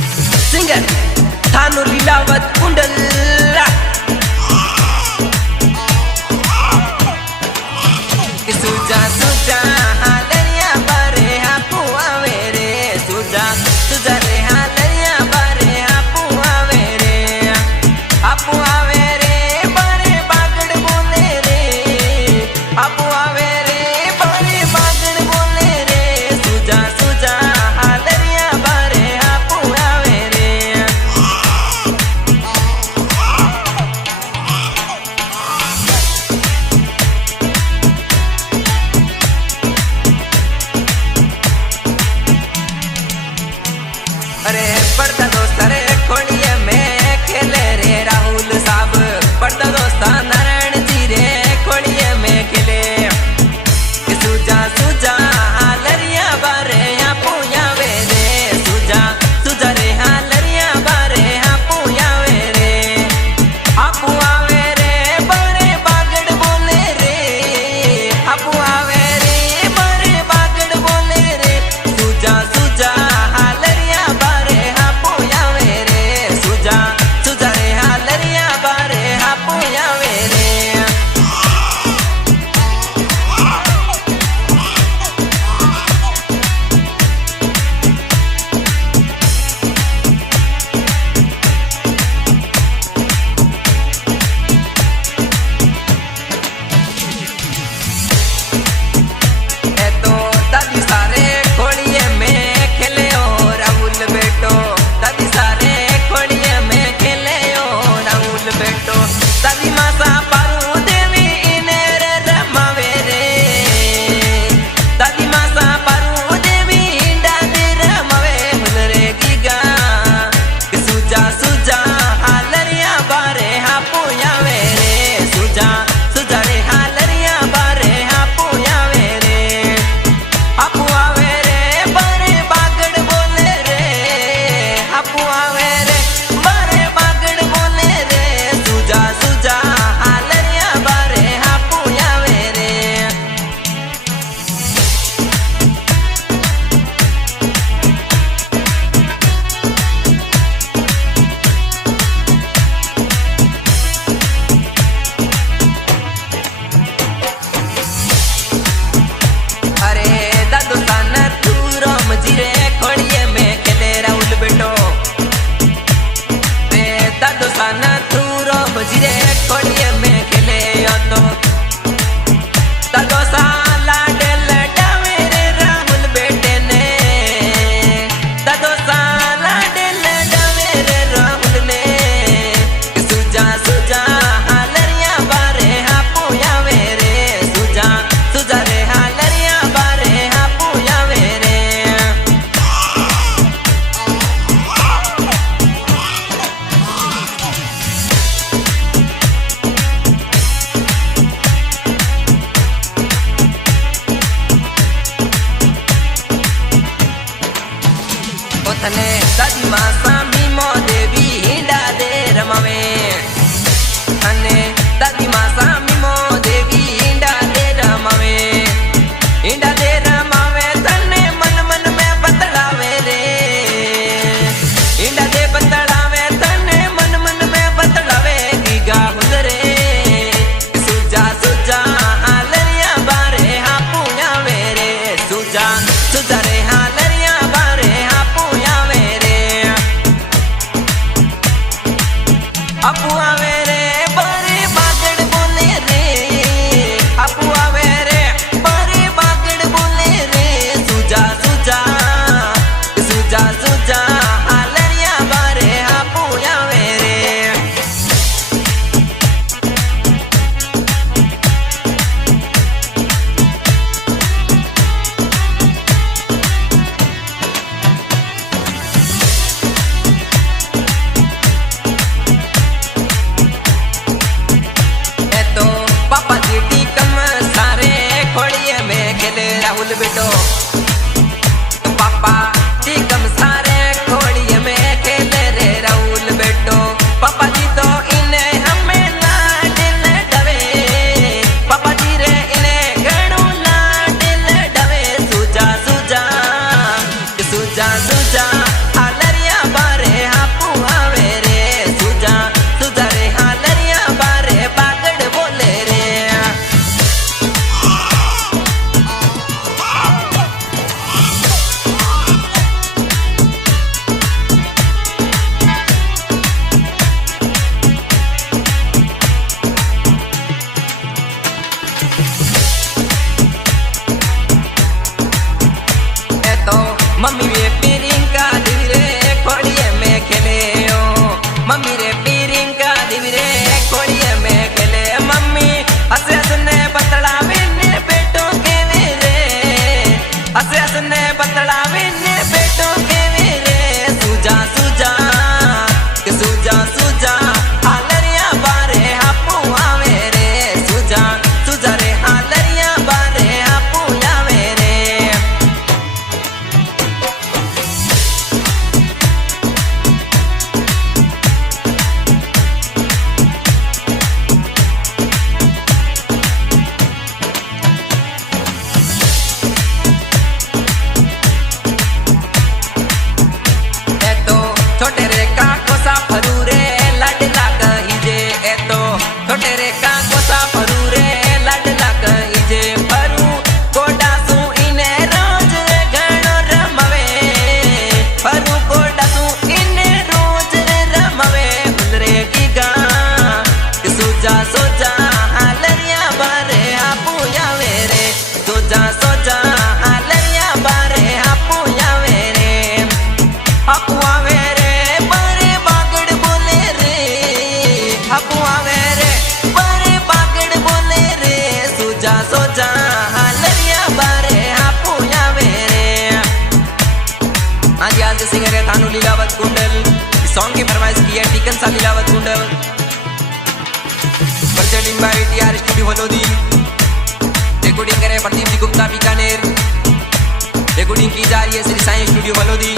Singer थानू लीलावत कुंडल सुजा सुजा हालरिया बारे आपू आवे रे सुजा सुजा रे हालरिया बारे आपू आवे रे बारे बागड़ बोले रे आपू आवे रे बारे बागड़ बोले रे सुजा सुजा हालरिया बारे आपू आवे रे अरे पड़ता दोस्त रे खोड़िए में खेले रे राहुल साहब पड़ता दोस्त नारायण जी रे खोड़िए में खेले सुजा सुजा हालरिया बारे आपू आवे रे सुजा सुजा रे हालरिया बारे आपू आवे रे आपू आवे रे बारे बागड़ बोले रे आपू आवे रे बारे बागड़ बोले रे सुजा सुजा हालरिया बारे आपू आवे रे सुजा सुजा रे हालरिया बारे आपू आवे रे ए तो दादी सारे खोड़िए में खेले ओ राहुल बेटो दादी सारे खोड़िए में खेले ओ राहुल बेटो दादी मासा पारू देवी इने रे रमावे रे दादी मासा पारू देवी इंडा दे रमावे हुनरे गीगा सुजा सुजा हालरिया बारे आपू आवे रे सुजा सुजा रे हालरिया बारे आपू आवे रे आपू आवे रे बारे बागड़ बोले रे आपू आवे रे बारे बागड़ बोले रे सुजा सुजा हालरिया बारे आपू आवे रे अरे दादू सान तू राम जी रे खोड़िए में खेले राहुल बेटो रे दादू सान तू राम जी रे खोड़िए में खेले तो दादो सा लाडल डावे रे राहुल बेटे ने दादो सा लाडल डावे रे राहुल ने सुजा सुजा हालरिया बारे आपू आवे रे सुजा सुजा रे हालरिया बारे आपू आवे रे ओथने दादी मां सामी मो देवी हिंडा दे रमावे अने दादी मां सामी मो देवी हिंडा दे रमावे तने मन मन में बतलावे रे हिंडा दे बतलावे तने मन मन में बतलावे गीगा हुदरे सुजा सुजा हालरिया बारे आपू आवे रे सुजा सुजा रे हालरिया बारे आपू आवे रे आपू आवे रे बारे बागड़ बोले रे आपू आवे रे बारे बागड़ बोले रे सुजा सुजा सुजा सुजा हालरिया बारे आपू आवे रे ए तो पापा जी कम सारे खोड़िए में खेले राहुल बेटो पापा जी कम सारे खोड़िए में खेले रे राहुल बेटो पापा जी तो इन्हें हमें लाडल डवे पापा जी रे इन्हें घणो लाडल डवे सुजा सुजा सुजा सुजा हालरिया बारे रे पीरिंग का धीरे खोड़िए में खेले ओ मम्मी रे पीरिंग का धीरे खोड़िए में खेले मम्मी हंसे हंसने बतलावे ने बेटों के मेरे हंसे हंसने बतलावे ने बेटों के मेरे सूजा सूजा के सूजा सूजा हालरिया बारे हापू आवे रे सूजा सूजा रे हालरिया बारे हापू आवे रे छोटे रे का कोसा फरू रे लाडला कही जे ए तो छोटे रे का कोसा फरू रे लाडला कही जे फरू कोडा सु इने रोज घणो रमवे फरू कोडा सु इने रोज रमवे उलरे की गा सोजा सोजा हालरिया बारे आपू आवे रे सोजा सोजा हालरिया बारे आपू आवे रे आपू आवे रे बारे बागड़ बोले रे आपू आवे रे बारे बागड़ बोले रे सोजा सोजा हालरिया बारे आपू आवे रे आज आज सिंगर है थानू लीलावत कुंडल इस सॉन्ग की फरमाइश की है टीकन सा लीलावत कुंडल presenting by TR Studio Valodi recording करे प्रदीप जी गुप्ता बीकानेर recording की जा रही है श्री साईं स्टूडियो वलोदी।